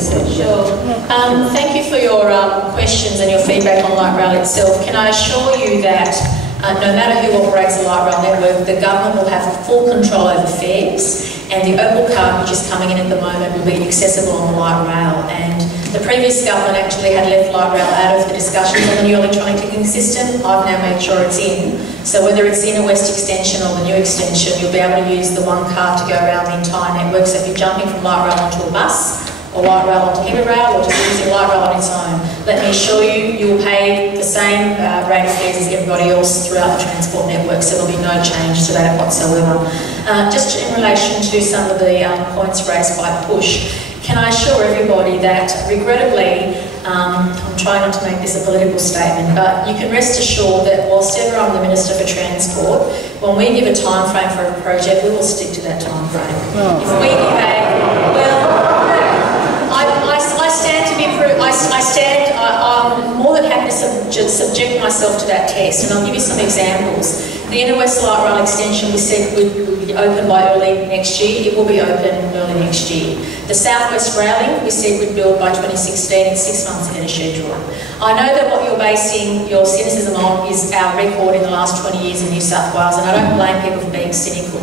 Sure. Thank you for your questions and your feedback on LightRail itself. Can I assure you that no matter who operates the LightRail network, the government will have full control over fares, and the Opal card, which is coming in at the moment, will be accessible on the LightRail. And the previous government actually had left LightRail out of the discussions on the new electronic ticketing system. I've now made sure it's in. So whether it's the Inner West extension or the new extension, you'll be able to use the one card to go around the entire network. So if you're jumping from LightRail onto a bus, or LightRail onto HeavyRail, or just using LightRail on its own, let me assure you, you will pay the same rate of fares as everybody else throughout the transport network, so there'll be no change to that whatsoever. Just in relation to some of the points raised by Push, can I assure everybody that, regrettably, I'm trying not to make this a political statement, but you can rest assured that whilst ever I'm the Minister for Transport, when we give a time frame for a project, we will stick to that time frame. If we give I'm more than happy to subject myself to that test, and I'll give you some examples. The Inner West LightRail extension we said would be open by early next year. It will be open early next year. The South West Railing we said would build by 2016. It's 6 months ahead of schedule. I know that what you're basing your cynicism on is our record in the last 20 years in New South Wales, and I don't blame people for being cynical.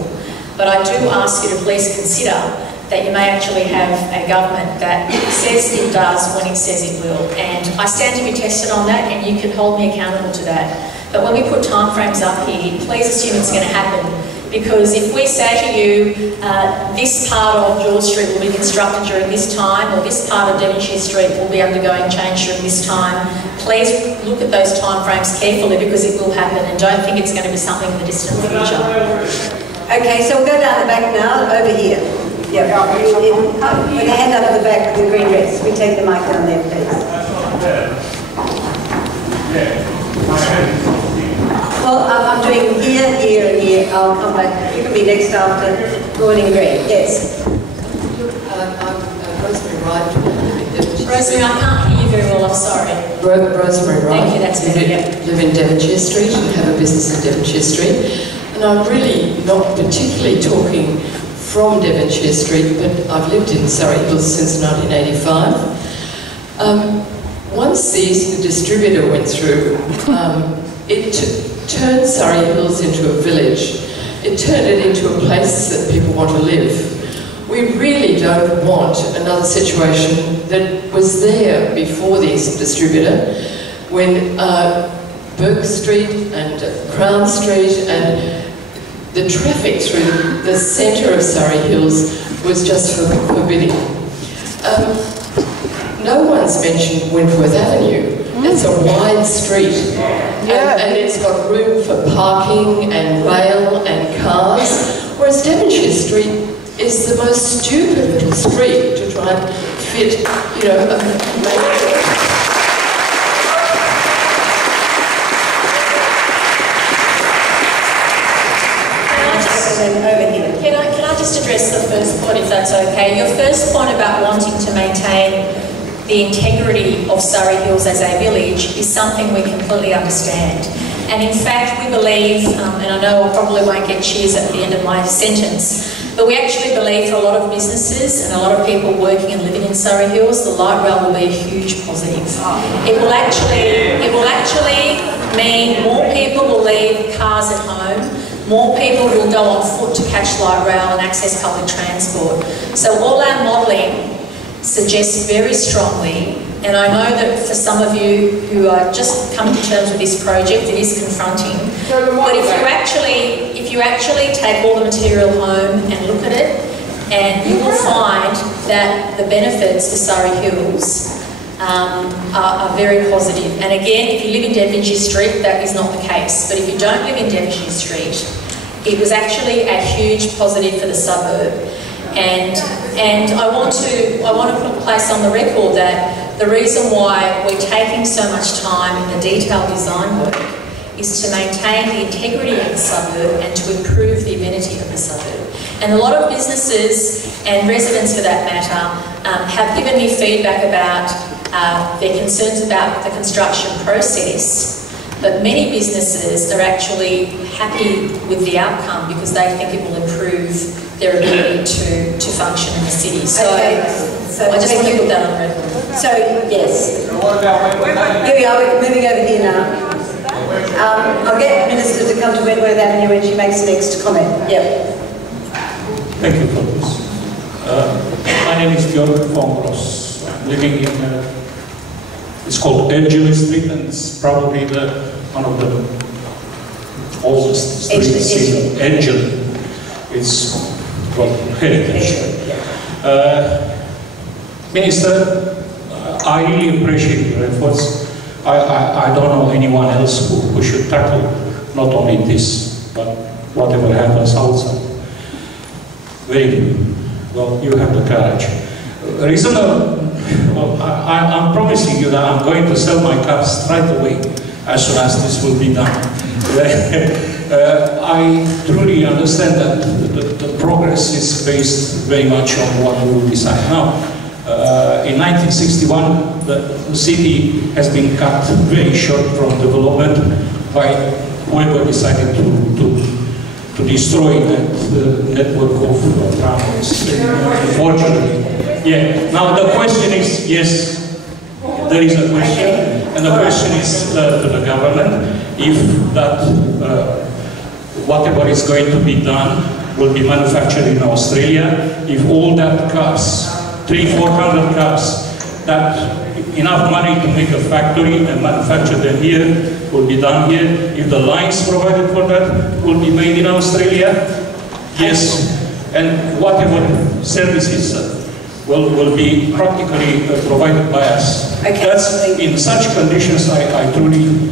But I do ask you to please consider that you may actually have a government that says it does when it says it will. And I stand to be tested on that, and you can hold me accountable to that. But when we put timeframes up here, please assume it's going to happen. Because if we say to you, this part of George Street will be constructed during this time, or this part of Devonshire Street will be undergoing change during this time, please look at those timeframes carefully, because it will happen, and don't think it's going to be something in the distant future. Okay, so we'll go down the back now, over here. Yeah, with a hand up at the back with the green dress. We take the mic down there, please. Well, I'm doing here, here, and here. I'll come back. You can be next after Gordon in green. Yes. I'm Rosemary Wright. Rosemary, I can't hear you very well, I'm sorry. Rosemary Wright. Thank you, that's better, yeah. Live in Devonshire Street and have a business in Devonshire Street. And I'm really not particularly talking from Devonshire Street, but I've lived in Surry Hills since 1985. Once the Eastern Distributor went through, it turned Surry Hills into a village. It turned it into a place that people want to live. We really don't want another situation that was there before the Eastern Distributor, when Burke Street and Crown Street and the traffic through the centre of Surry Hills was just forbidding. No one's mentioned Wentworth Avenue. It's a wide street, and it's got room for parking and rail and cars, whereas Devonshire Street is the most stupid little street to try and fit, you know, a major... Can I just address the first point, if that's okay? Your first point about wanting to maintain the integrity of Surry Hills as a village is something we completely understand. And in fact, we believe, and I know I probably won't get cheers at the end of my sentence, but we actually believe for a lot of businesses and a lot of people working and living in Surry Hills, the LightRail will be a huge positive. It will actually mean more people will leave cars at home. More people will go on foot to catch LightRail and access public transport. So all our modelling suggests very strongly, and I know that for some of you who are just coming to terms with this project, it is confronting. But if you actually take all the material home and look at it, and you will find that the benefits for Surry Hills are very positive. And again, if you live in Devonshire Street, that is not the case. But if you don't live in Devonshire Street, it was actually a huge positive for the suburb. And I want to put a place on the record that the reason why we're taking so much time in the detailed design work is to maintain the integrity of the suburb and to improve the amenity of the suburb. And a lot of businesses and residents, for that matter, have given me feedback about their concerns about the construction process, but many businesses are actually happy with the outcome because they think it will improve their ability to function in the city. So, okay. So I just want to put that on record. So, yes. What about Here we are, we're moving over here now. I'll get the Minister to come to Wentworth Avenue when she makes the next comment. Yep. Thank you for this. My name is Georg Fongros. I'm living in, it's called Edgeley Street, and it's probably one of the oldest streets in Edgeley. It's, well, heritage. Minister, I really appreciate your efforts. I don't know anyone else who should tackle not only this, but whatever happens outside. Very good. Well, you have the courage. Well, I'm promising you that I'm going to sell my car straight away as soon as this will be done. I truly understand that the progress is based very much on what we will decide now. In 1961, the city has been cut very short from development by whoever decided to destroy that network of tramways. Unfortunately. Yeah. Now the question is, yes, there is a question, and the question is to the government if that whatever is going to be done will be manufactured in Australia. If all that cars, 300-400 cars, that enough money to make a factory and manufacture them here will be done here. If the lines provided for that will be made in Australia, yes. And whatever services will be practically provided by us. Okay. That's in such conditions. I truly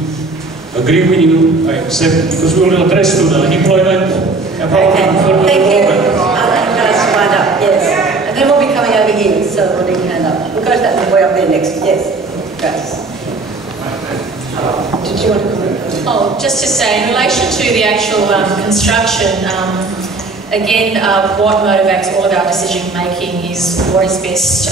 agree with you. I accept, because we will address to the employment and probably Thank you. I'll let you guys wind up. Yes. And then we'll be coming over here, so we'll need to hand up. We'll go to that boy up there next. Yes. Grace. Did you want to comment? Oh, just to say, in relation to the actual construction, again, what motivates all of our decision making is what is best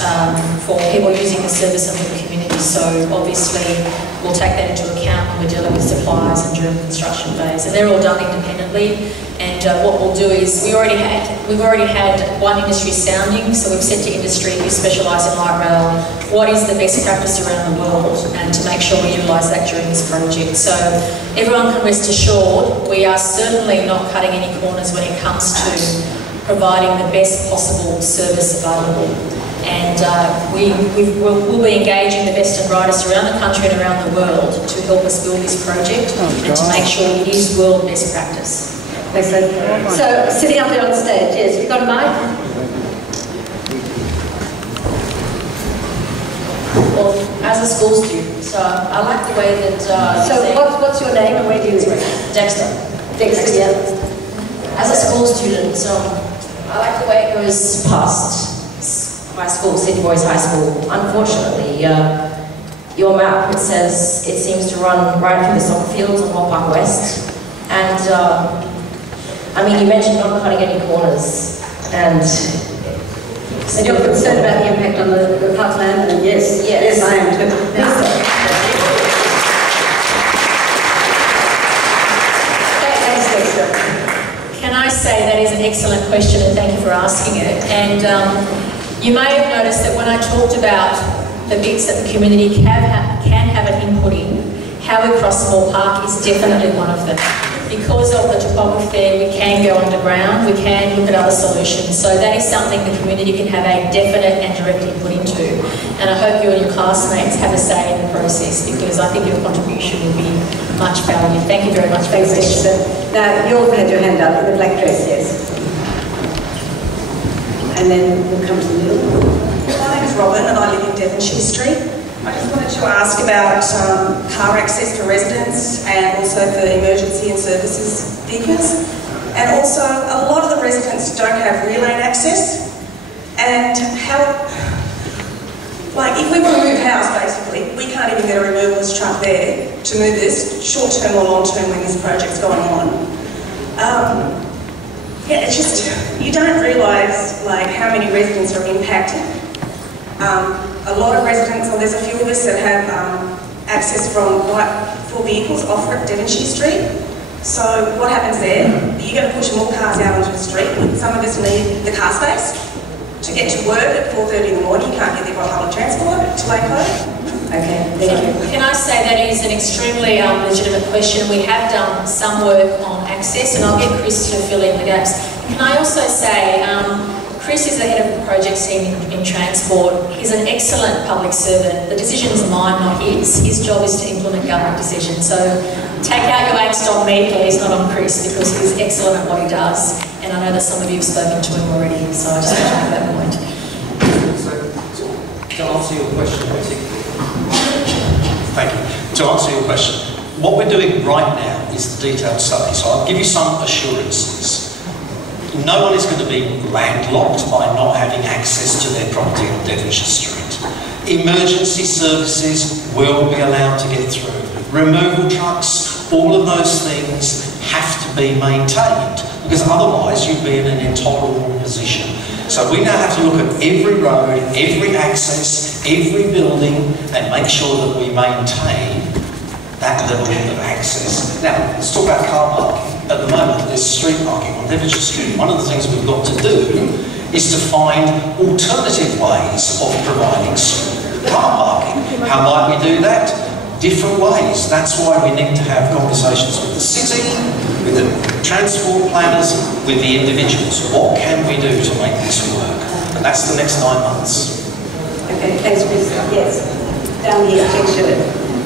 for people using the service and for the community. So obviously, we'll take that into account when we're dealing with suppliers and during the construction phase. And they're all done independently. And what we'll do is we've already had one industry sounding, so we've said to industry who specialise in LightRail, what is the best practice around the world, and to make sure we utilise that during this project. So everyone can rest assured we are certainly not cutting any corners when it comes to providing the best possible service available. And we'll be engaging the best and brightest around the country and around the world to help us build this project and to make sure it is world best practice. Excellent. So, sitting up there on the stage, yes, you got a mic? Well, as a school student, so I like the way that... so what's your name and where do you live? Dexter. Dexter, yeah. As a school student, I like the way it goes past my school, Sydney Boys High School. Unfortunately, your map, it says it seems to run right through the soccer fields on Moore Park West. And I mean, you mentioned not cutting any corners, and you're concerned about the impact on the parkland, and yes, I am too. Can I say that is an excellent question, and thank you for asking it. And you may have noticed that when I talked about the bits that the community can have an input in, how we cross Moore Park is definitely one of them. Because of the topography there, we can go underground, we can look at other solutions. So that is something the community can have a definite and direct input into. And I hope you and your classmates have a say in the process, because I think your contribution will be much valued. Thank you very much for your question. Now, you all had your hand up in the black dress, yes. And then we'll come to the middle. My name is Robin and I live in Devonshire Street. I just wanted to ask about car access for residents and also for emergency and services vehicles. And also, a lot of the residents don't have rear lane access. And how, like, if we want to move house, basically, we can't even get a removalist truck there to move this, short-term or long-term, when this project's going on. Yeah, it's just, you don't realise, like, how many residents are impacted. A lot of residents, or there's a few of us that have access from for vehicles off at Devonshire Street. So what happens there? You're going to push more cars out onto the street. Some of us need the car space to get to work at 4:30 in the morning. You can't get there by public transport to Lakeland. Okay, thank you. Can I say that is an extremely legitimate question. We have done some work on access, and I'll get Chris to fill in the gaps. Can I also say, Chris is the head of the projects team in transport. He's an excellent public servant. The decision's mine, not his. His job is to implement government decisions. So take out your angst on me, please, not on Chris, because he's excellent at what he does. And I know that some of you have spoken to him already, so I just want to make that point. So, to answer your question, thank you. To answer your question, what we're doing right now is the detailed study. So I'll give you some assurances. No one is going to be landlocked by not having access to their property on Devonshire Street. Emergency services will be allowed to get through. Removal trucks, all of those things have to be maintained, because otherwise you'd be in an intolerable position. So we now have to look at every road, every access, every building, and make sure that we maintain that level of access. Now, let's talk about car parking. At the moment, there's street parking on Devonshire Street. One of the things we've got to do is to find alternative ways of providing car parking. How might we do that? Different ways. That's why we need to have conversations with the city, with the transport planners, with the individuals. What can we do to make this work? And that's the next 9 months. Okay, thanks, Chris. Yes, down here, check shirt.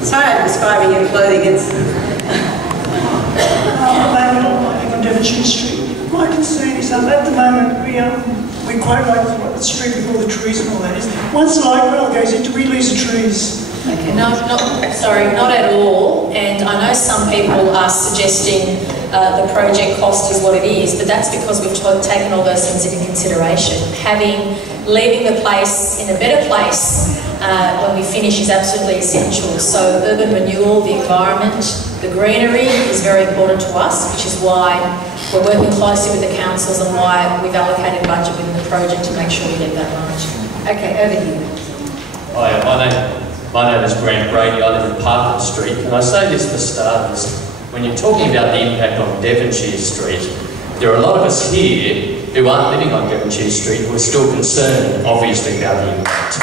Sorry I'm describing your clothing. It's... on Devonshire Street. My concern is that at the moment we quite like the street with all the trees and all that. Once the LightRail goes in, do we lose the trees? Okay. No, not at all. And I know some people are suggesting the project cost is what it is, but that's because we've taken all those things into consideration. Leaving the place in a better place when we finish is absolutely essential. So urban renewal, the environment, the greenery is very important to us, which is why we're working closely with the councils and why we've allocated budget within the project to make sure we get that right. Okay, over here. Hi, my name is Grant Brady. I live in Parkland Street. Can I say this for starters? When you're talking about the impact on Devonshire Street, there are a lot of us here who aren't living on Devonshire Street who are still concerned, obviously, about the impact.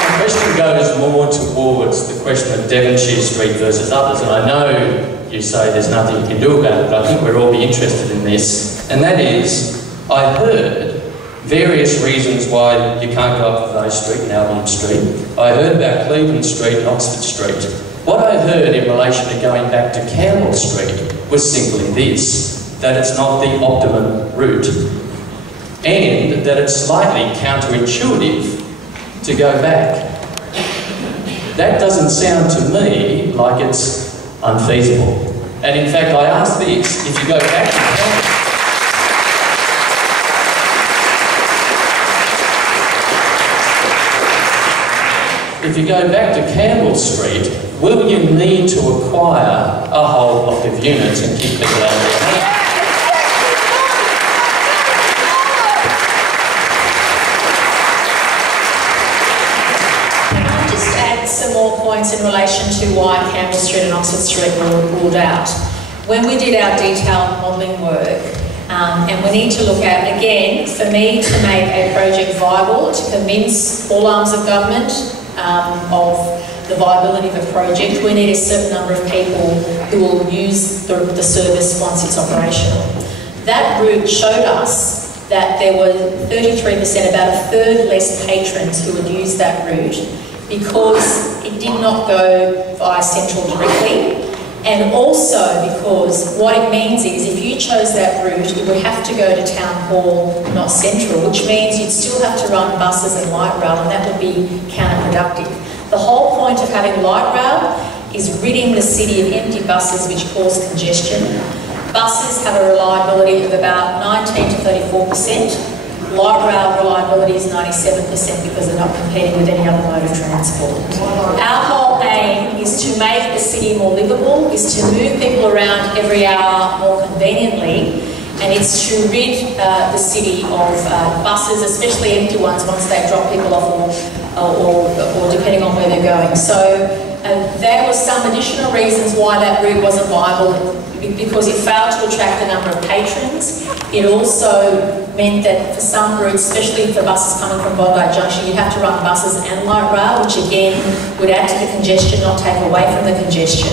My question goes more towards the question of Devonshire Street versus others, and I know you say there's nothing you can do about it, but I think we'll all be interested in this, and that is, I heard various reasons why you can't go up Vaux Street and Albion Street. I heard about Cleveland Street and Oxford Street. What I heard in relation to going back to Campbell Street was simply this, that it's not the optimum route, and that it's slightly counterintuitive to go back. That doesn't sound to me like it's unfeasible. And in fact, I ask this, if you go back to Campbell, if you go back to Campbell Street, will you need to acquire a whole block of units and keep people out of their homes? Can I just add some more points in relation to why Campbell Street and Oxford Street were ruled out? When we did our detailed modelling work, and we need to look at, again, for me to make a project viable, to convince all arms of government of the viability of a project, we need a certain number of people who will use the service once it's operational. That route showed us that there were 33%, about a third less patrons who would use that route because it did not go via Central directly, and also because what it means is if you chose that route, it would have to go to Town Hall, not Central, which means you'd still have to run buses and LightRail, and that would be counterproductive. The whole point of having LightRail is ridding the city of empty buses which cause congestion. Buses have a reliability of about 19 to 34%. LightRail reliability is 97% because they're not competing with any other mode of transport. Our whole aim is to make the city more livable, is to move people around every hour more conveniently, and it's to rid the city of buses, especially empty ones, once they drop people off or depending on where they're going. So There were some additional reasons why that route wasn't viable, because it failed to attract a number of patrons. It also meant that for some routes, especially for buses coming from Bondi Junction, you'd have to run buses and light rail, which again would add to the congestion, not take away from the congestion.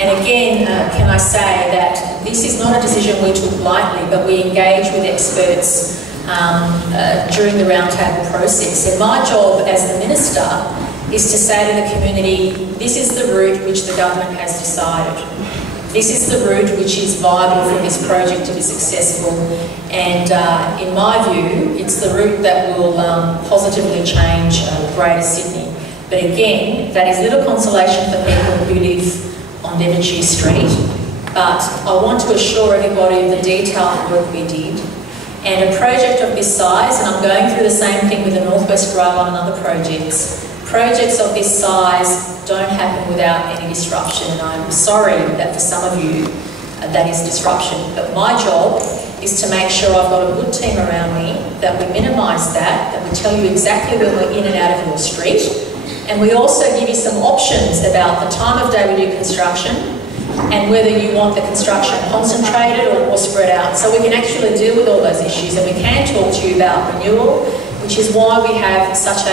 And again, can I say that this is not a decision we took lightly, but we engaged with experts during the roundtable process. And my job as the Minister is to say to the community, this is the route which the government has decided. This is the route which is viable for this project to be successful, and in my view, it's the route that will positively change Greater Sydney. But again, that is little consolation for people who live on Devonshire Street, but I want to assure everybody of the detailed work we did. And a project of this size, and I'm going through the same thing with the North West Rail and other projects, projects of this size don't happen without any disruption, and I'm sorry that for some of you that is disruption. But my job is to make sure I've got a good team around me, that we minimise that we tell you exactly when we're in and out of your street, and we also give you some options about the time of day we do construction and whether you want the construction concentrated or spread out. So we can actually deal with all those issues, and we can talk to you about renewal, which is why we have such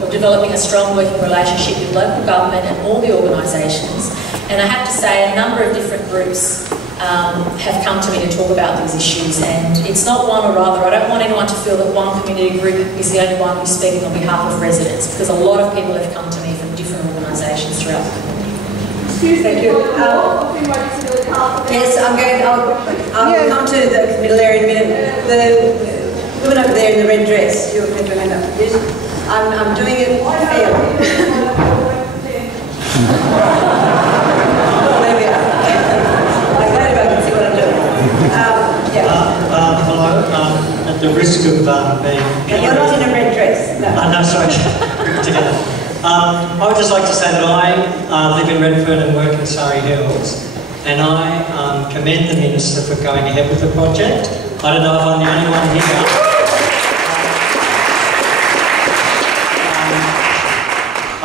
we're developing a strong working relationship with local government and all the organisations. And I have to say, a number of different groups have come to me to talk about these issues, and it's not one or other. I don't want anyone to feel that one community group is the only one who's speaking on behalf of residents, because a lot of people have come to me from different organisations throughout the community. Thank you. Yes, I'll come to the middle area in a minute. The woman over there in the red dress, you're going to hand up. Yes? I'm doing it fairly. There we are. I'm glad if I can see what I'm doing. Hello. At the risk of being... You're not in a red dress. No. No, sorry. Together. I would just like to say that I live in Redfern and work in Surry Hills, and I commend the Minister for going ahead with the project. I don't know if I'm the only one here.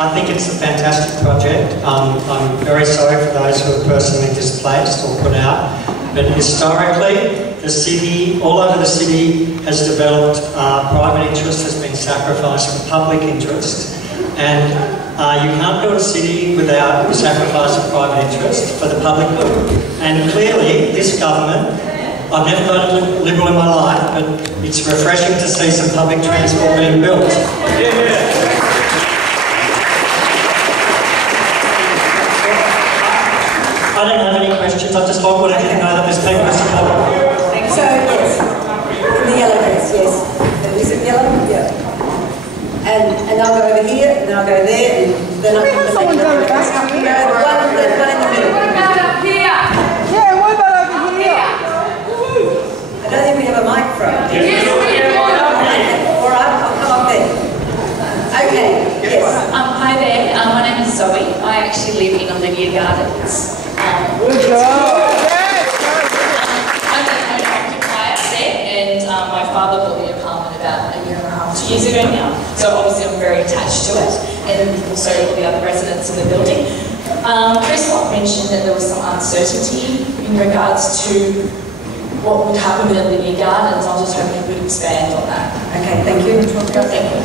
I think it's a fantastic project. I'm very sorry for those who are personally displaced or put out, but historically, the city, all over the city, has developed private interest has been sacrificed for public interest. And you can't build a city without the sacrifice of private interest for the public good. And clearly, this government, I've never voted Liberal in my life, but it's refreshing to see some public transport being built. I don't have any questions, I just wanted you to know that there's people supporting. So, yes, in the yellow dress, yes. Is it yellow? Yeah. And I'll go over here, and then I'll go there, and then I'll come to the second one. The one in the middle. What about up here? Yeah, what about over here? I don't think we have a microphone. Yes, we do. All right, I'll come up there. Okay, yes. Hi there, my name is Zoe. I actually live in Olivia Gardens. Good job. I'm an owner-occupier there, and my father bought the apartment about 1.5 years ago now. So obviously I'm very attached to it, and also all the other residents in the building. Chris Locke mentioned that there was some uncertainty in regards to what would happen with Olivia Gardens. I was just hoping you could expand on that. Okay, thank you. Thank you.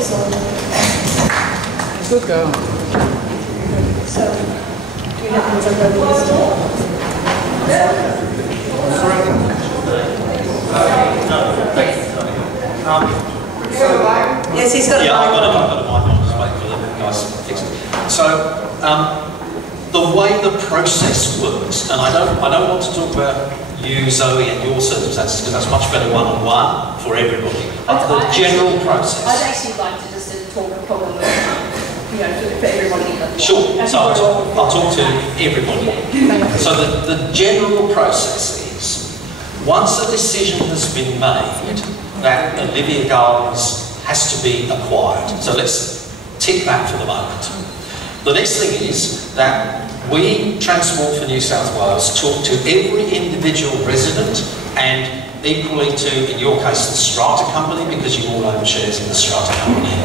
Good girl. So, do you have things on the list? Yes, he's got a mic. I've got a mic. I'm just waiting for the guys to fix it. So, the way the process works, and I don't want to talk about you, Zoe, and your circumstances, because that's much better one-on-one for everybody. The general process. I'd actually like to just talk probably, for everybody. Sure, so I'll talk to everybody. So the general process is, once a decision has been made that Olivia Gardens has to be acquired, so let's tick that for the moment. The next thing is that we, Transport for New South Wales, talk to every individual resident and equally to, in your case, the strata company, because you all own shares in the strata company.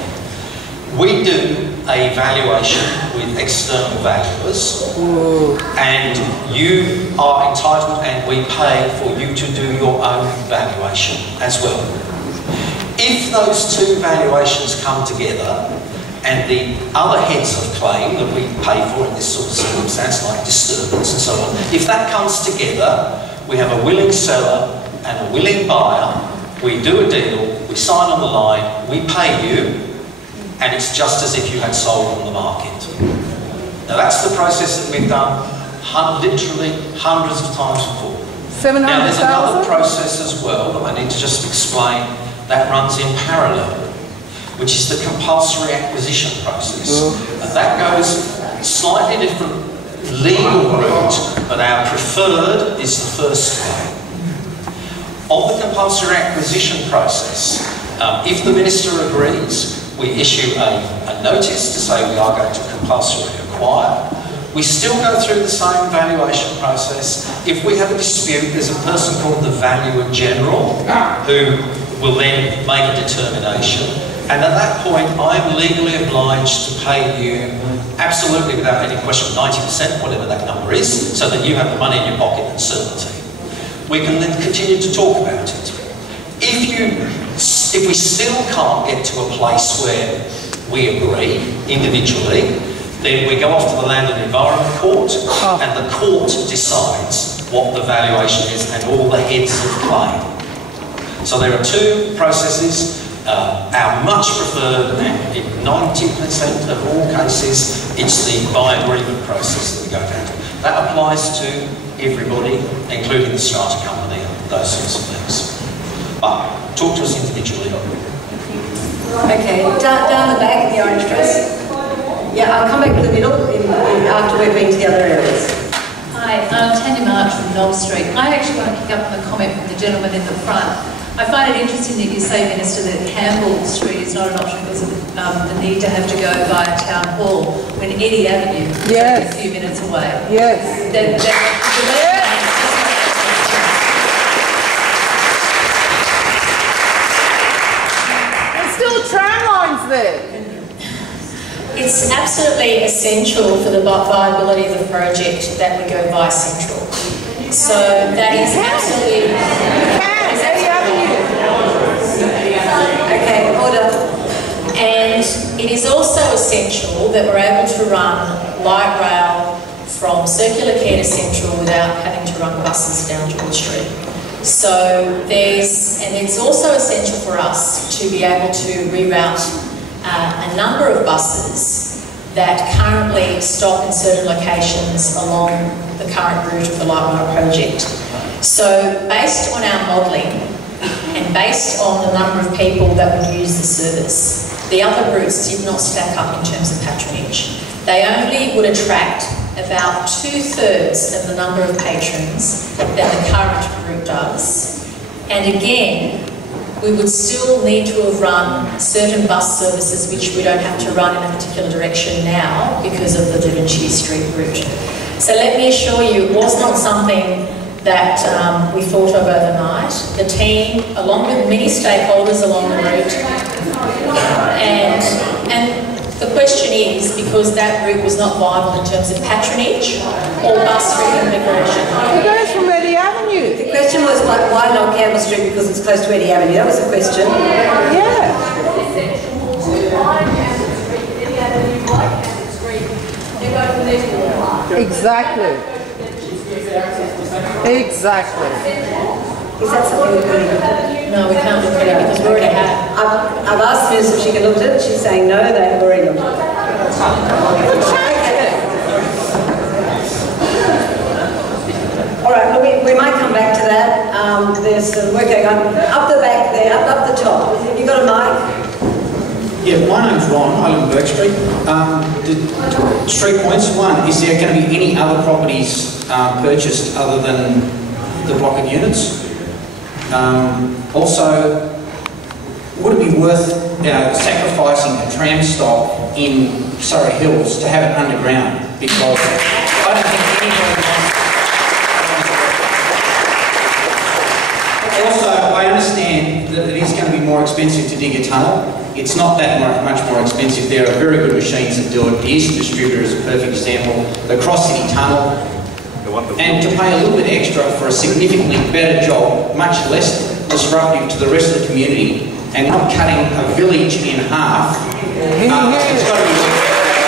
We do a valuation with external valuers, and you are entitled, and we pay for you to do your own valuation as well. If those two valuations come together, and the other heads of claim that we pay for in this sort of circumstance, like disturbance and so on, if that comes together, we have a willing seller and a willing buyer, we do a deal, we sign on the line, we pay you, and it's just as if you had sold on the market. Now that's the process that we've done literally hundreds of times before. Now there's another process as well that I need to just explain that runs in parallel, which is the compulsory acquisition process. And that goes slightly different legal route, but our preferred is the first way. On the compulsory acquisition process, if the Minister agrees, we issue a notice to say we are going to compulsorily acquire. We still go through the same valuation process. If we have a dispute, there's a person called the Valuer General who will then make a determination. And at that point, I'm legally obliged to pay you, absolutely without any question, 90%, whatever that number is, so that you have the money in your pocket and certainty. We can then continue to talk about it. If we still can't get to a place where we agree individually, then we go off to the Land and Environment Court, and the court decides what the valuation is and all the heads of claim. So there are two processes. Our much preferred, and in 90% of all cases, it's the by agreement process that we go down to. That applies to everybody, including the strata company and those sorts of things. But talk to us individually. Okay, down the back of the orange dress. Yeah, I'll come back to the middle after we've been to the other areas. Hi, I'm Tanya March from Knoll Street. I actually want to pick up on the comment from the gentleman in the front. I find it interesting that you say, Minister, that Campbell Street is not an option because of the need to have to go via Town Hall when Eddy Avenue is a few minutes away. Yes. There's still tram lines there. It's absolutely essential for the viability of the project that we go via Central. So that is absolutely... Okay, order. And it is also essential that we're able to run LightRail from Circular Care to Central without having to run buses down George Street. So it's also essential for us to be able to reroute a number of buses that currently stop in certain locations along the current route of the LightRail project. So based on our modelling, and based on the number of people that would use the service, the other routes did not stack up in terms of patronage. They only would attract about 2/3 of the number of patrons that the current route does. And again, we would still need to have run certain bus services which we don't have to run in a particular direction now because of the Devonshire Street route. So let me assure you, it was not something that we thought of overnight. The team, along with many stakeholders along the route, and the question is, because that route was not viable in terms of patronage or bus reconfiguration. It goes from Eddy Avenue. The question was why not Campbell Street because it's close to Eddy Avenue? That was the question. Yeah. Exactly. Exactly. Is that something we can... No, we can't look at it because we already have. I've asked Liz if she can look at it. She's saying no, they've already looked at it. All right, well, we might come back to that. There's some work going on. Up the back there, up the top. Have you got a mic? Yeah, my name's Ron. I live in Burke Street. 3 points. One, is there going to be any other properties purchased other than the block of units? Also, would it be worth sacrificing a tram stop in Surry Hills to have it underground? Because I don't think anybody wants... Also, I understand that it is going to be more expensive to dig a tunnel it's not that much more expensive. There are very good machines that do it. The Eastern Distributor is a perfect example. The Cross-City Tunnel. And to pay a little bit extra for a significantly better job, much less disruptive to the rest of the community, and not cutting a village in half, it's got to be worth it.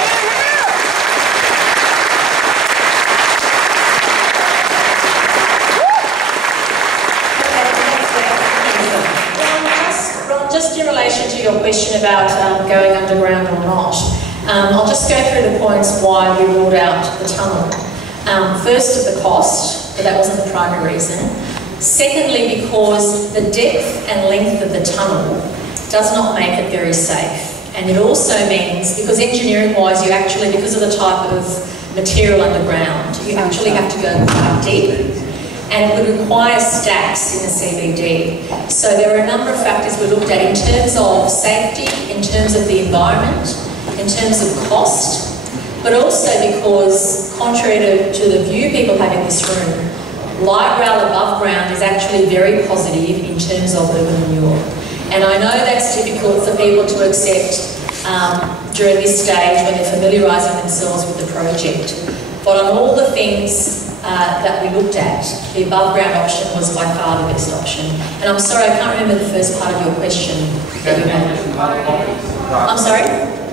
Just in relation to your question about going underground or not, I'll just go through the points why we ruled out the tunnel. First, of the cost, but that wasn't the primary reason. Secondly, because the depth and length of the tunnel does not make it very safe. And it also means, because engineering-wise, you actually, because of the type of material underground, you actually have to go quite deep. And it would require stacks in the CBD. So there are a number of factors we looked at in terms of safety, in terms of the environment, in terms of cost, but also because, contrary to the view people have in this room, LightRail above ground is actually very positive in terms of urban renewal. And I know that's difficult for people to accept during this stage when they're familiarising themselves with the project. But on all the things that we looked at, the above ground option was by far the best option. And I'm sorry, I can't remember the first part of your question that you had. I'm sorry?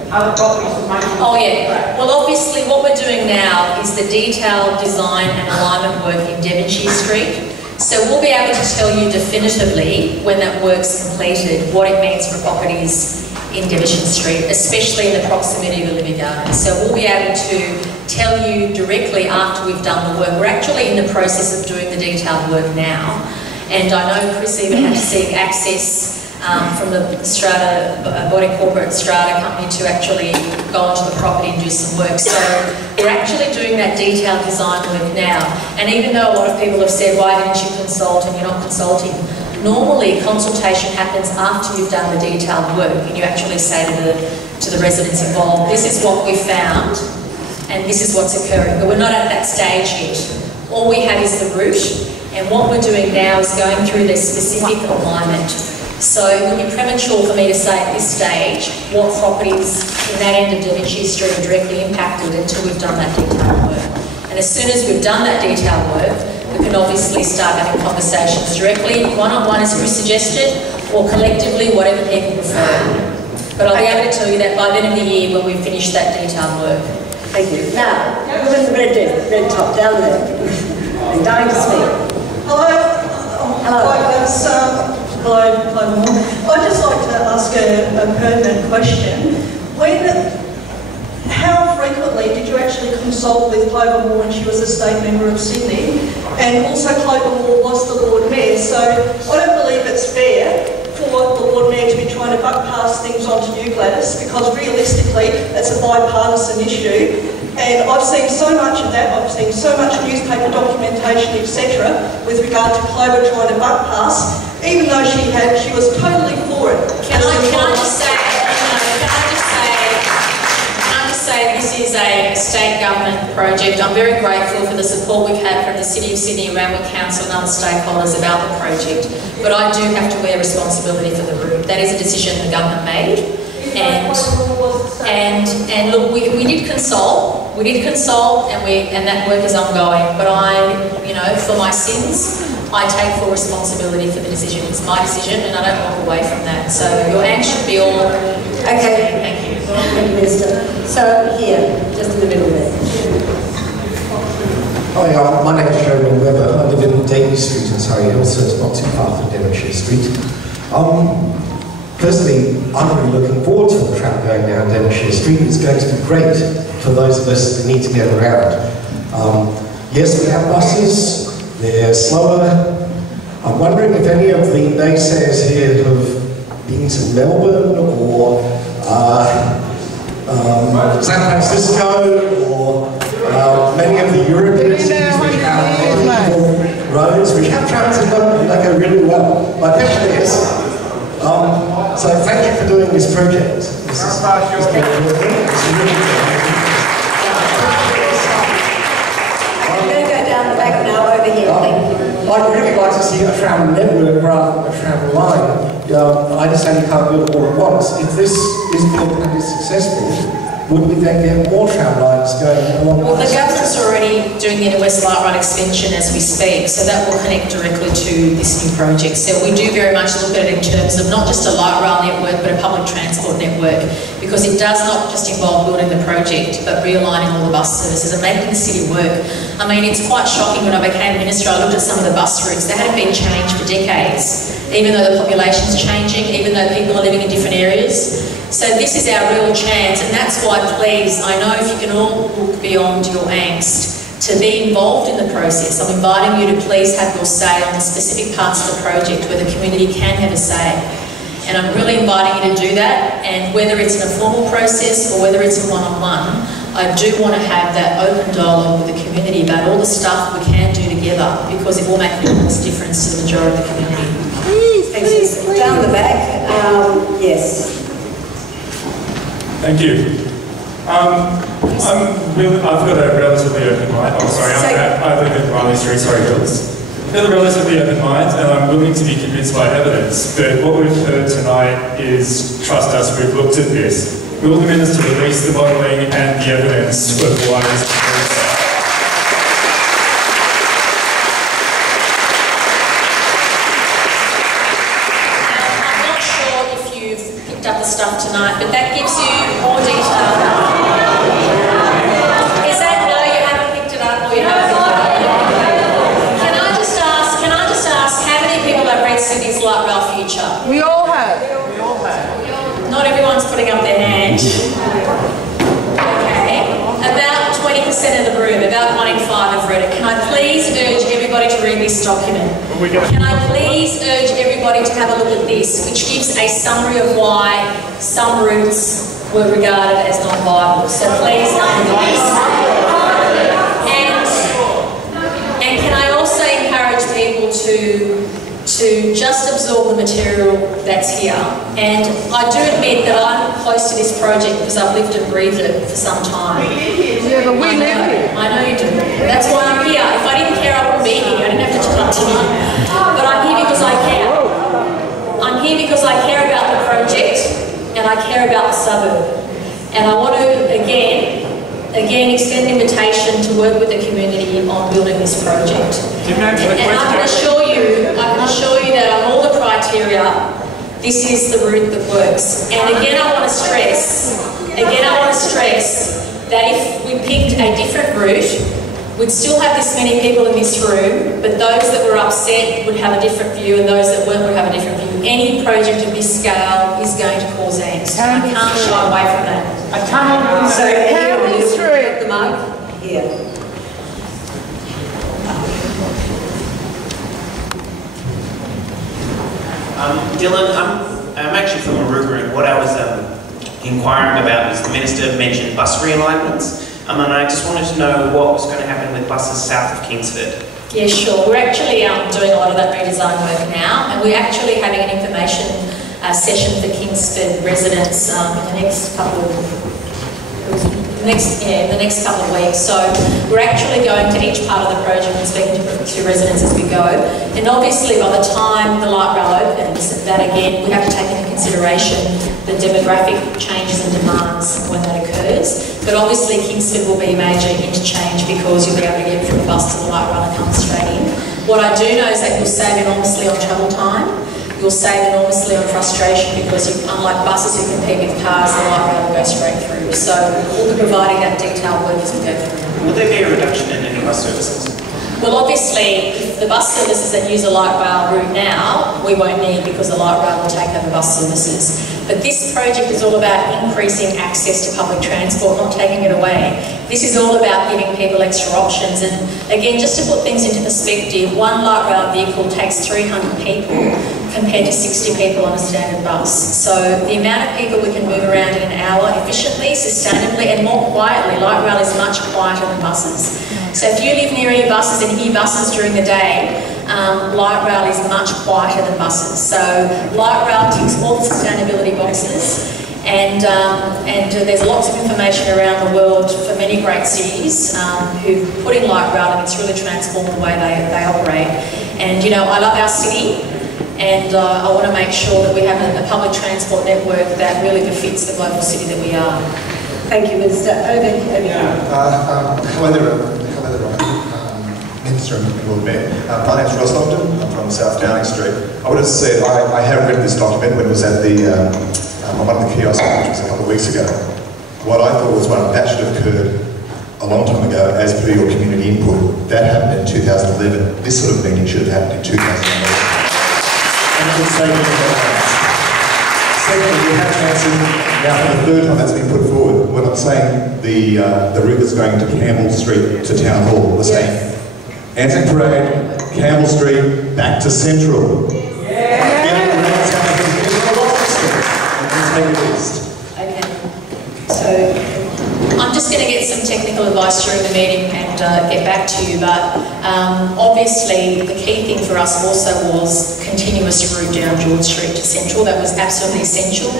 Oh yeah. Well, obviously what we're doing now is the detailed design and alignment work in Devonshire Street. So we'll be able to tell you definitively when that work's completed what it means for properties in Devonshire Street, especially in the proximity of the living gardens. So we'll be able to tell you directly after we've done the work. We're actually in the process of doing the detailed work now, and I know Chris even had to seek access from the strata, body corporate strata company to actually go onto the property and do some work. So we're actually doing that detailed design work now. And even though a lot of people have said, why didn't you consult, and you're not consulting, normally consultation happens after you've done the detailed work and you actually say to the residents involved, this is what we found and this is what's occurring. But we're not at that stage yet. All we have is the route, and what we're doing now is going through the specific alignment. So it would be premature for me to say at this stage what properties in that end of Devonshire Street are directly impacted until we've done that detailed work. And as soon as we've done that detailed work, we can obviously start having conversations directly, one-on-one as Chris suggested, or collectively, whatever people prefer. But I'll be able to tell you that by the end of the year when we've finished that detailed work. Thank you. Now, look at the red top down there. I'm dying to speak. Hello. Hello. Hello. I'd just like to ask a pertinent question. How frequently did you actually consult with Clover Moore when she was a state member of Sydney? And also Clover Moore was the Lord Mayor, so I don't believe it's fair for the Lord Mayor to be trying to buck pass things onto you, Gladys, because realistically it's a bipartisan issue. And I've seen so much of that, I've seen so much newspaper documentation, etc., with regard to Clover trying to buck pass, even though she was totally for it. Can I just say this is a state government project. I'm very grateful for the support we've had from the City of Sydney, Randwick Council and other stakeholders about the project. But I do have to bear responsibility for the route. That is a decision the government made. And look, we did consult, and that work is ongoing. But for my sins, I take full responsibility for the decision. It's my decision, and I don't walk away from that. So your hands should be all okay. Thank you. Thank you, Minister. So here, just in the middle there. Hi, my name is Jeremy Webber. I live in Davey Street in Surry Hills, so it's not too far from Devonshire Street. Firstly, I'm really looking forward to the tram going down Devonshire Street. It's going to be great for those of us that need to get around. Yes, we have buses, they're slower. I'm wondering if any of the naysayers here have been to Melbourne or San Francisco or many of the European cities which have roads, which have trams and they go really well. My question is, so thank you for doing this project. This is really I'm going to go down the back now over here. I'd really like to see a tram network rather than a tram line. I understand you can't build it all at once. If this is built and is successful, would we then get more tram lines going along? Well, the government's already doing the Inner West LightRail extension as we speak, so that will connect directly to this new project. So we do very much look at it in terms of not just a light rail network, but a public transport network, because it does not just involve building the project, but realigning all the bus services and making the city work. I mean, it's quite shocking when I became minister, I looked at some of the bus routes. They hadn't been changed for decades, even though the population's changing, even though people are living in different areas. So this is our real chance, and that's why, please, I know if you can all look beyond your angst to be involved in the process. I'm inviting you to please have your say on the specific parts of the project where the community can have a say. And I'm really inviting you to do that, and whether it's in a formal process or whether it's a one-on-one, I do want to have that open dialogue with the community about all the stuff we can do together, because it will make an enormous difference to the majority of the community. Please. Down the back, yes. Thank you. I've got a relatively open mind. Oh, sorry, I live in Riley Street, Surry Hills. I've got a relatively open mind, and I'm willing to be convinced by evidence. But what we've heard tonight is, trust us, we've looked at this. Will the Minister release the modelling and the evidence of why this is so? Up the stuff tonight, but that gives you more detail. Is that no, you haven't picked it up, or you haven't picked it up? Can I just ask how many people have read Sydney's Light Rail Future? We all have. Not everyone's putting up their hand. Okay, about 20% of the room, about 1 in 5 have read it. Can I please urge everybody to read this document? Can I please urge everybody to have a look at this, which gives a summary of why some routes were regarded as non-viable. So please look at this. And can I also encourage people to just absorb the material that's here. And I do admit that I'm close to this project because I've lived and breathed it for some time. Yeah, but we live here. I know you do. That's why I'm here. If I didn't care, I wouldn't be here. I didn't have to turn up tonight. But I'm here because I care. I'm here because I care about the project and I care about the suburb. And I want to, again, extend an invitation to work with the community on building this project. And I can assure you that on all the criteria, this is the route that works. And again, I want to stress that if we picked a different route, we'd still have this many people in this room, but those that were upset would have a different view, and those that weren't would have a different view. Any project of this scale is going to cause angst. I can't shy away from that. So, Campbell Street. The mug here. Dylan, I'm actually from Maruga, and what I was inquiring about was the Minister mentioned bus realignments, and I just wanted to know what was going to happen with buses south of Kingsford. Yeah, sure. We're actually doing a lot of that redesign work now, and we're actually having an information session for Kingsford residents in the next couple of weeks. So we're actually going to each part of the project and speaking to residents as we go. And obviously by the time the light rail opens, that again, we have to take into consideration the demographic changes and demands when that occurs. But obviously Kingsford will be a major interchange because you'll be able to get from the bus to the light rail and come straight in. What I do know is that you'll save enormously on travel time. You'll save enormously on frustration because unlike buses who compete with cars, the light rail will go straight through. So we'll be providing that detailed work as we go through. Will there be a reduction in any bus services? Well, obviously, if the bus services that use a light rail route now, we won't need because the light rail will take over bus services. But this project is all about increasing access to public transport, not taking it away. This is all about giving people extra options. And again, just to put things into perspective, one light rail vehicle takes 300 people compared to 60 people on a standard bus. So the amount of people we can move around in an hour efficiently, sustainably and more quietly, light rail is much quieter than buses. So if you live near any buses and hear buses during the day, light rail is much quieter than buses. So light rail ticks all the sustainability boxes, and there's lots of information around the world for many great cities who've put in light rail, and it's really transformed the way they operate. And you know, I love our city, and I want to make sure that we have a public transport network that really befits the global city that we are. Thank you, Minister. Over here. Hello there, Minister and Lord Mayor. My name's Ross Longdon. I'm from South Downing Street. I would have said I have read this document when it was at the on one of the kiosks, which was a couple of weeks ago. What I thought was that should have occurred a long time ago, as per your community input. That happened in 2011. This sort of meeting should have happened in 2011. Secondly, you have answered now for the third time that's been put forward. We're not saying the route that's going to Campbell Street to Town Hall. We're saying Anzac Parade, Campbell Street, back to Central. Okay. So I'm just going to get some technical advice during the meeting and get back to you, but obviously the key thing for us also was continuous route down George Street to Central. That was absolutely essential.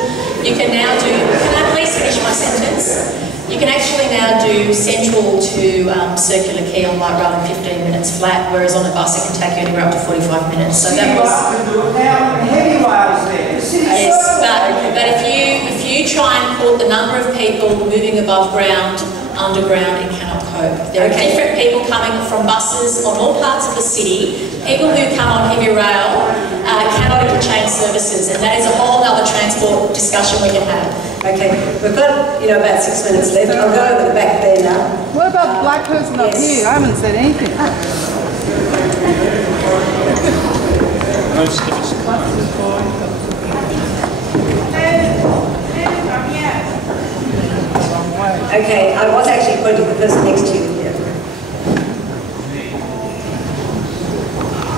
You can now do, can I please finish my sentence? You can actually now do Central to Circular Quay on LightRail in 15 minutes flat, whereas on a bus it can take you anywhere up to 45 minutes. So that was... Yes, but if you try and put the number of people moving above ground, underground, it cannot cope. There are different people coming from buses on all parts of the city. People who come on heavy rail cannot interchange services, and that is a whole other transport discussion we can have. Okay, we've got about 6 minutes left. I'll go over the back there now. What about the black person up here? I haven't said anything. Okay, I was actually pointing to the person next to you.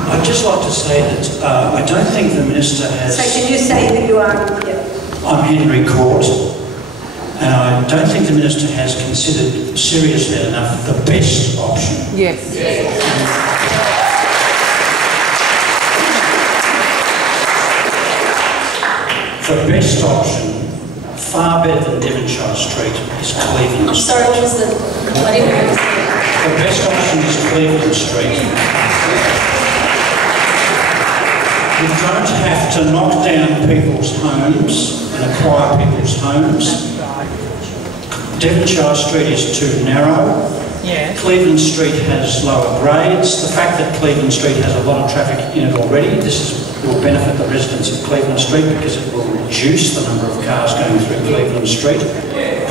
I'd just like to say that I don't think the Minister has... So can you say that you are... I'm Henry Court, and I don't think the Minister has considered seriously enough the best option. Yes. The best option, far better than Devonshire Street, is Cleveland Street. Sorry, what was the... I didn't understand. The best option is Cleveland Street. You don't have to knock down people's homes and acquire people's homes. Devonshire Street is too narrow. Yeah. Cleveland Street has lower grades. The fact that Cleveland Street has a lot of traffic in it already, will benefit the residents of Cleveland Street because it will reduce the number of cars going through Cleveland Street.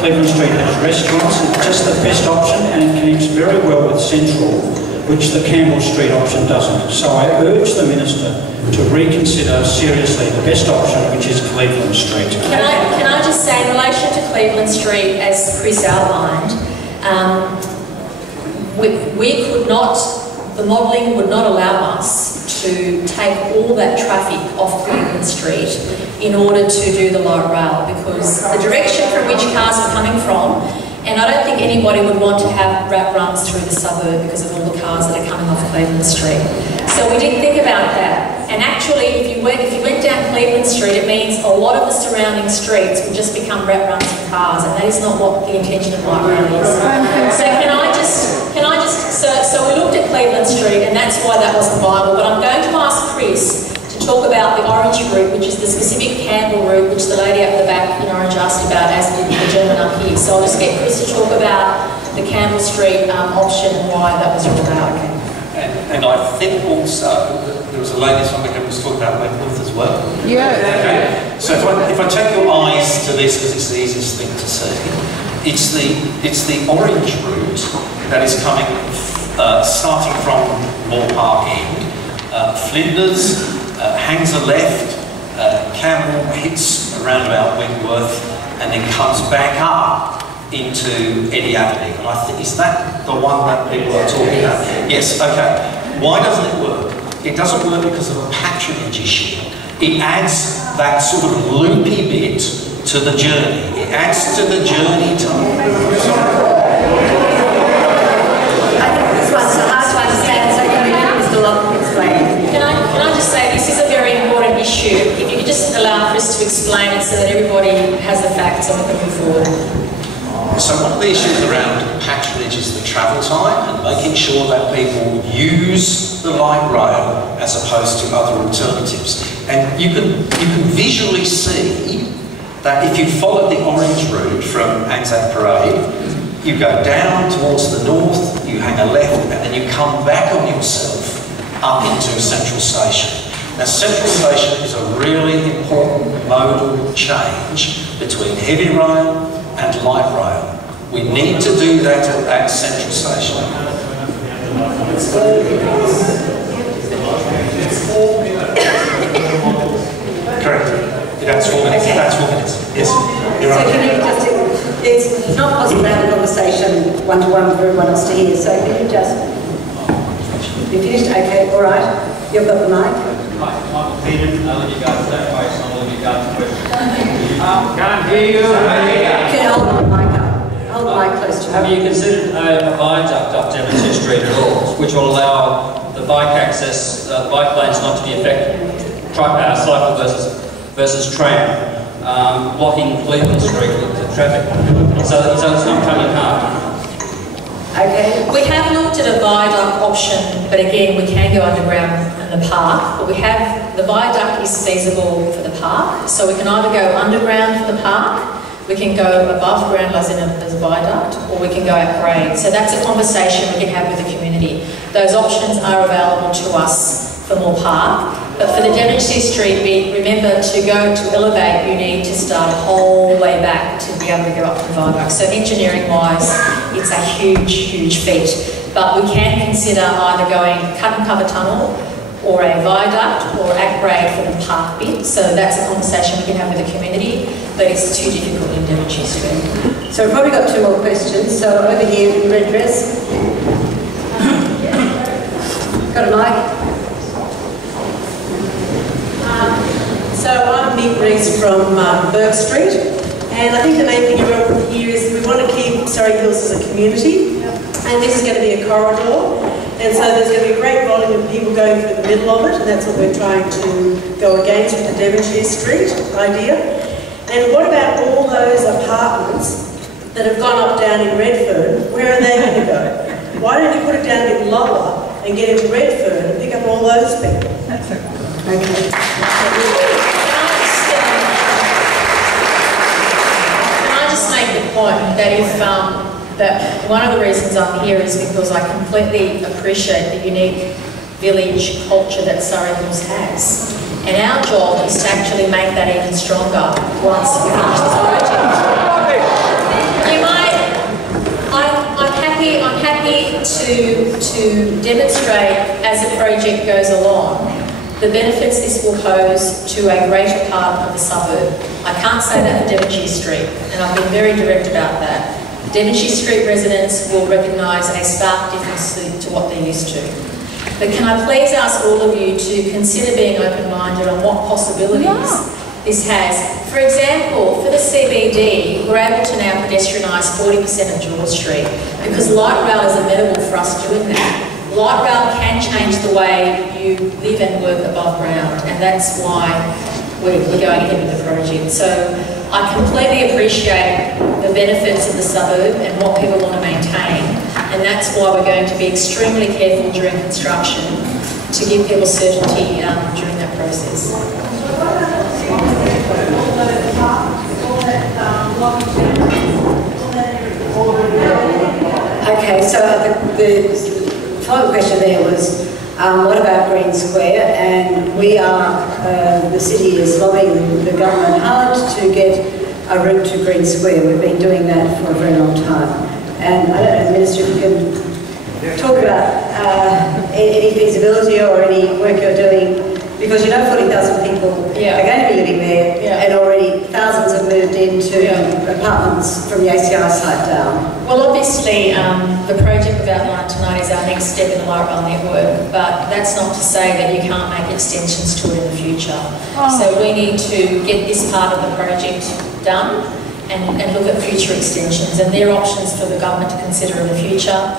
Cleveland Street has restaurants. It's just the best option, and it connects very well with Central, which the Campbell Street option doesn't. So I urge the Minister to reconsider seriously the best option, which is Cleveland Street. Can I just say, in relation to Cleveland Street, as Chris outlined, we could not, the modelling would not allow us to take all that traffic off Cleveland Street in order to do the light rail, because the direction from which cars are coming from, and I don't think anybody would want to have rat runs through the suburb because of all the cars that are coming off Cleveland Street. So we didn't think about that. And actually, if you went down Cleveland Street, it means a lot of the surrounding streets would just become rat runs for cars, and that is not what the intention of light rail is. So so we looked at Cleveland Street, and that's why that wasn't viable. But I'm going to ask Chris to talk about the orange route, which is the specific Campbell route, which the lady up the back in orange asked about, as did the gentleman up here. So I'll just get Chris to talk about the Campbell Street option and why that was ruled out. And I think also there was a lady from the government talking about Wentworth as well. Yeah. Okay. So if I take your eyes to this, because it's the easiest thing to see, it's the orange route that is coming, starting from Moore Park End, Flinders, hangs a left, Campbell hits around about Wentworth, and then comes back up into Eddy Avenue. And I think, is that the one that people are talking about? Yes, okay. Why doesn't it work? It doesn't work because of a patronage issue. It adds that sort of loopy bit to the journey. It adds to the journey time. Can I just say, this is a very important issue. If you could just allow Chris to explain it so that everybody has the facts and we can move forward. So one of the issues around patronage is the travel time and making sure that people use the light rail as opposed to other alternatives. And you can visually see that if you follow the orange route from Anzac Parade, you go down towards the north, you hang a left, and then you come back on yourself up into Central Station. Now, Central Station is a really important modal change between heavy rail and light rail. We need to do that at Central Station. Correct. That's 4 minutes. Okay. That's 4 minutes. Yes. You're So right. can you just, it's not possible to have a conversation one-to-one for everyone else to hear, so can you just, you finished? Okay, all right. You've got the mic. Hi, Michael Peden, I'll let you go to that way, so I'll let you go to the question. Can't hear you. Can you hold the mic up? Hold the mic close to you. Have you considered a viaduct up Devonshire Street at all, which will allow the bike access, the bike lanes not to be affected, cycle versus tram, blocking Cleveland Street with the traffic, so it's not coming hard. Okay. We have looked at a viaduct option, but again, we can go underground in the park. But we have, the viaduct is feasible for the park, so we can either go underground for the park, we can go above ground as a viaduct, or we can go at grade. So that's a conversation we can have with the community. Those options are available to us for Moore Park. But for the Devonshire Street bit, remember to go to elevate, you need to start a whole way back to be able to go up the viaduct. So engineering-wise, it's a huge, huge feat. But we can consider either going cut and cover tunnel or a viaduct or at grade for the park bit. So that's a conversation we can have with the community, but it's too difficult in Devonshire Street. So we've probably got 2 more questions. So over here in the red dress. Got a mic? So I'm Nick Rees from Burke Street, and I think the main thing around here is we want to keep Surry Hills as a community, and this is going to be a corridor, and so there's going to be a great volume of people going through the middle of it, and that's what we're trying to go against with the Devonshire Street idea. And what about all those apartments that have gone up down in Redfern? Where are they going to go? Why don't you put it down a bit lower and get into Redfern and pick up all those people? That's it. Okay. Can I just make the point that if that one of the reasons I'm here is because I completely appreciate the unique village culture that Surry Hills has. And our job is to actually make that even stronger once we finish this project. You might, I'm happy to demonstrate as the project goes along the benefits this will pose to a greater part of the suburb. I can't say that for Devonshire Street, and I've been very direct about that. Devonshire Street residents will recognise a stark difference to what they're used to. But can I please ask all of you to consider being open-minded on what possibilities this has. For example, for the CBD, we're able to now pedestrianise 40% of George Street because LightRail is amenable for us doing that. LightRail can change the way you live and work above ground, and that's why we're going ahead with the project. So I completely appreciate the benefits of the suburb and what people want to maintain, and that's why we're going to be extremely careful during construction to give people certainty during that process. Okay, so the final question there was, what about Green Square? And we are, the city is lobbying the government hard to get a route to Green Square. We've been doing that for a very long time. And I don't know, Minister, if you can talk about any feasibility or any work you're doing, because you know 40,000 people are going to be living there, and already thousands have moved into apartments from the ACI site down. Well, obviously, the project we've outlined tonight is our next step in the LightRail network, but that's not to say that you can't make extensions to it in the future. So we need to get this part of the project done and look at future extensions, and there are options for the government to consider in the future.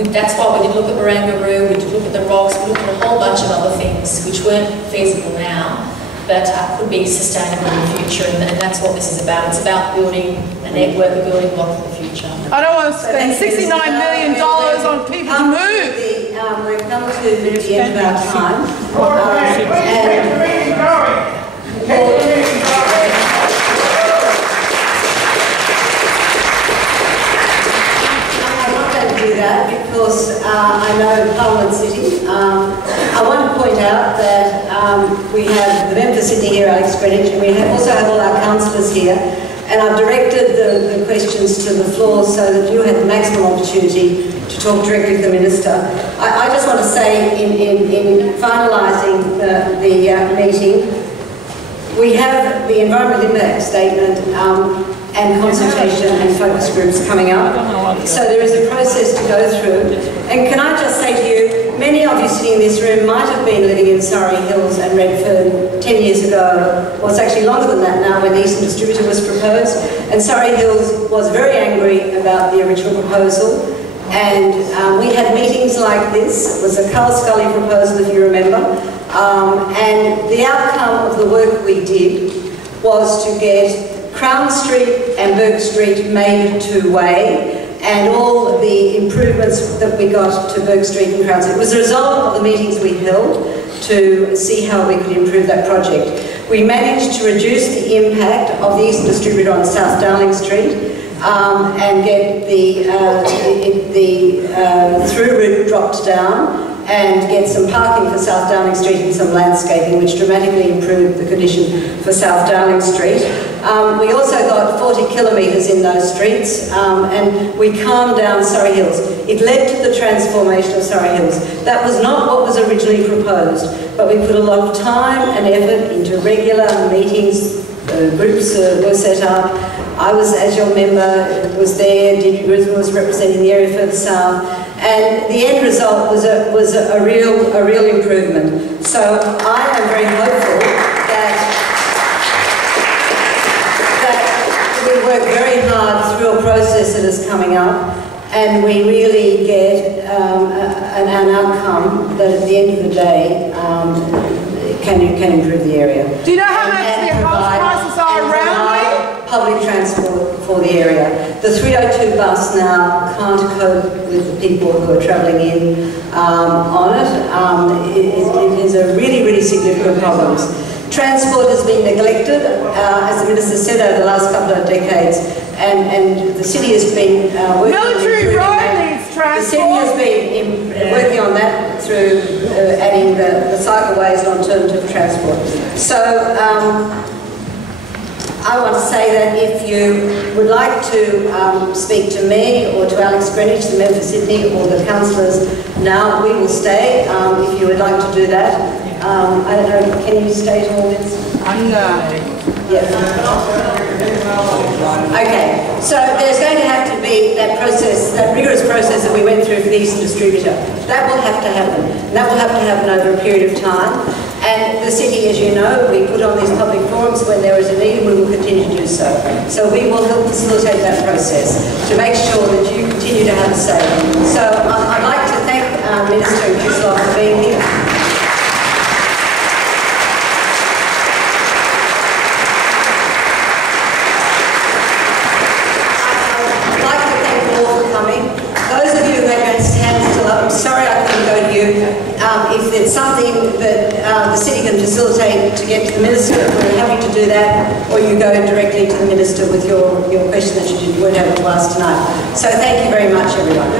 That's why we did look at Barangaroo, we did look at the rocks, we looked at a whole bunch of other things which weren't feasible now, but could be sustainable in the future, and that's what this is about. It's about building a network, a building block for the future. I don't want to spend $69 million on people to move. We've come to the end of our time. course, I know Parliament City. I want to point out that we have the member for Sydney here, Alex Greenwich, and we also have all our councillors here. And I've directed the questions to the floor so that you have the maximum opportunity to talk directly to the Minister. I just want to say, in finalising the meeting, we have the Environmental Impact Statement and consultation and focus groups coming up. So there is a process to go through. And can I just say to you, many of you sitting in this room might have been living in Surry Hills and Redfern 10 years ago. Well, it's actually longer than that now, when the Eastern Distributor was proposed. And Surry Hills was very angry about the original proposal. And we had meetings like this. It was a Carl Scully proposal, if you remember. And the outcome of the work we did was to get Crown Street and Burke Street made two-way, and all the improvements that we got to Burke Street and Crown Street. It was a result of the meetings we held to see how we could improve that project. We managed to reduce the impact of the Eastern Distributor on South Dowling Street and get the through route dropped down, and get some parking for South Dowling Street and some landscaping, which dramatically improved the condition for South Dowling Street. We also got 40 kilometres in those streets, and we calmed down Surry Hills. It led to the transformation of Surry Hills. That was not what was originally proposed, but we put a lot of time and effort into regular meetings. Groups were set up. I was, as your member, was there. Deirdre Griswold was representing the area further south, and the end result was a real improvement. So I am very hopeful that we work very hard through a process that is coming up, and we really get an outcome that at the end of the day can improve the area. Do you know how much the house prices are around here? Public transport for the area. The 302 bus now can't cope with the people who are travelling in on it. It is a really significant problem. Transport has been neglected, as the Minister said, over the last couple of decades, and the city has been working on Military road needs transport. The city has been working on that through adding the cycleways and alternative transport. So I want to say that if you would like to speak to me or to Alex Greenwich, the member for Sydney, or the councillors now, we will stay if you would like to do that. I don't know, can you stay to all this? Yes. Okay, so there's going to have to be that process, that rigorous process that we went through for the Eastern Distributor. That will have to happen. And that will have to happen over a period of time. And the city, as you know, we put on these public forums when there is a need, and we will continue to do so. So we will help facilitate that process to make sure that you continue to have a say. So I'd like to thank Minister Kisloff for being here. Those of you who have your hands still up, I'm sorry I couldn't go to you. If it's something that the city can facilitate to get to the Minister, we're happy to do that, or you go directly to the Minister with your question that you weren't able to ask tonight. So thank you very much, everyone.